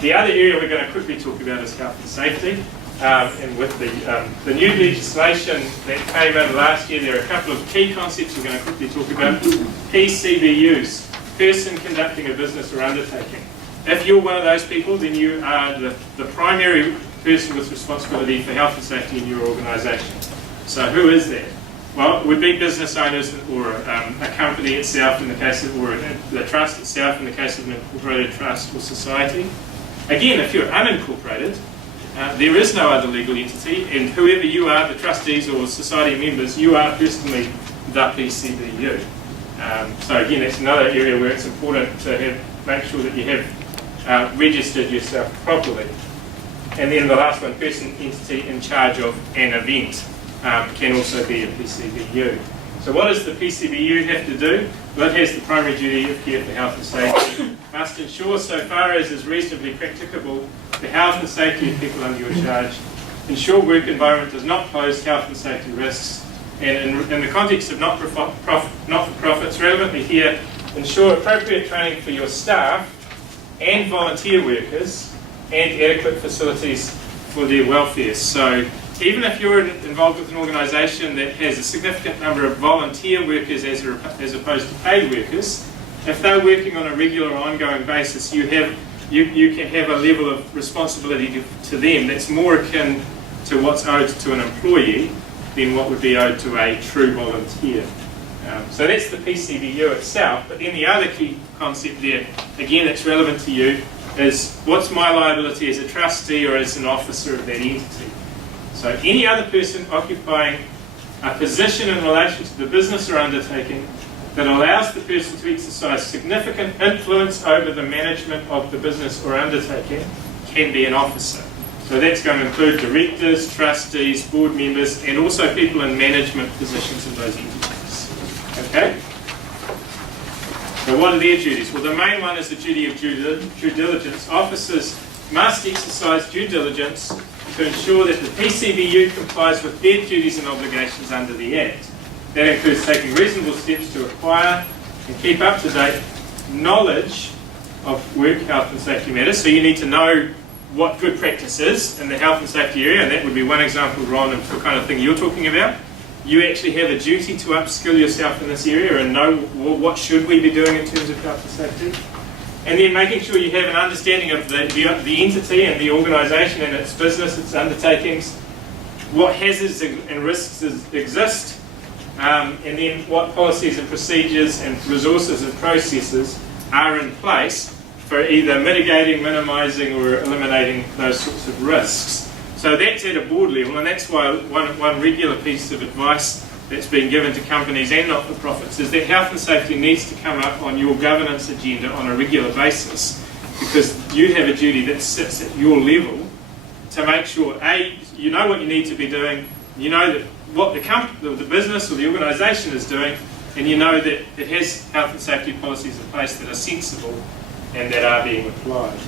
The other area we're going to quickly talk about is health and safety. And with the new legislation that came in last year, there are a couple of key concepts we're going to quickly talk about. PCBUs, person conducting a business or undertaking. If you're one of those people, then you are the primary person with responsibility for health and safety in your organisation. So who is that? Well, it would be business owners or a company itself in the case of, or the trust itself in the case of an incorporated trust or society. Again, if you're unincorporated, there is no other legal entity, and whoever you are, the trustees or society members, you are personally the PCBU. So again, that's another area where it's important to make sure that you have registered yourself properly. And then the last one, person, entity in charge of an event, can also be a PCBU. So what does the PCBU have to do? Well, it has the primary duty of care for health and safety. Must ensure, so far as is reasonably practicable, the health and safety of people under your charge. Ensure work environment does not pose health and safety risks. And in the context of not-for-profits, relevantly here, ensure appropriate training for your staff and volunteer workers and adequate facilities for their welfare. So even if you're involved with an organisation that has a significant number of volunteer workers as opposed to paid workers, if they're working on a regular or ongoing basis, you can have a level of responsibility to them that's more akin to what's owed to an employee than what would be owed to a true volunteer. So that's the PCBU itself, but then the other key concept there, again it's relevant to you, is what's my liability as a trustee or as an officer of that entity. So any other person occupying a position in relation to the business or undertaking that allows the person to exercise significant influence over the management of the business or undertaking can be an officer. So that's going to include directors, trustees, board members, and also people in management positions in those entities. Okay? So what are their duties? Well, the main one is the duty of due diligence. Officers must exercise due diligence to ensure that the PCBU complies with their duties and obligations under the Act. That includes taking reasonable steps to acquire and keep up to date knowledge of work, health and safety matters. So you need to know what good practice is in the health and safety area, and that would be one example, Ron, of the kind of thing you're talking about. You actually have a duty to upskill yourself in this area and know what should we be doing in terms of health and safety. And then making sure you have an understanding of the entity and the organisation and its business, its undertakings, what hazards and risks exist, and then what policies and procedures and resources and processes are in place for either mitigating, minimising or eliminating those sorts of risks. So that's at a board level, and that's why one regular piece of advice that's been given to companies and not-for-profits is that health and safety needs to come up on your governance agenda on a regular basis, because you have a duty that sits at your level to make sure, A, you know what you need to be doing, you know that what the business or the organisation is doing, and you know that it has health and safety policies in place that are sensible and that are being applied.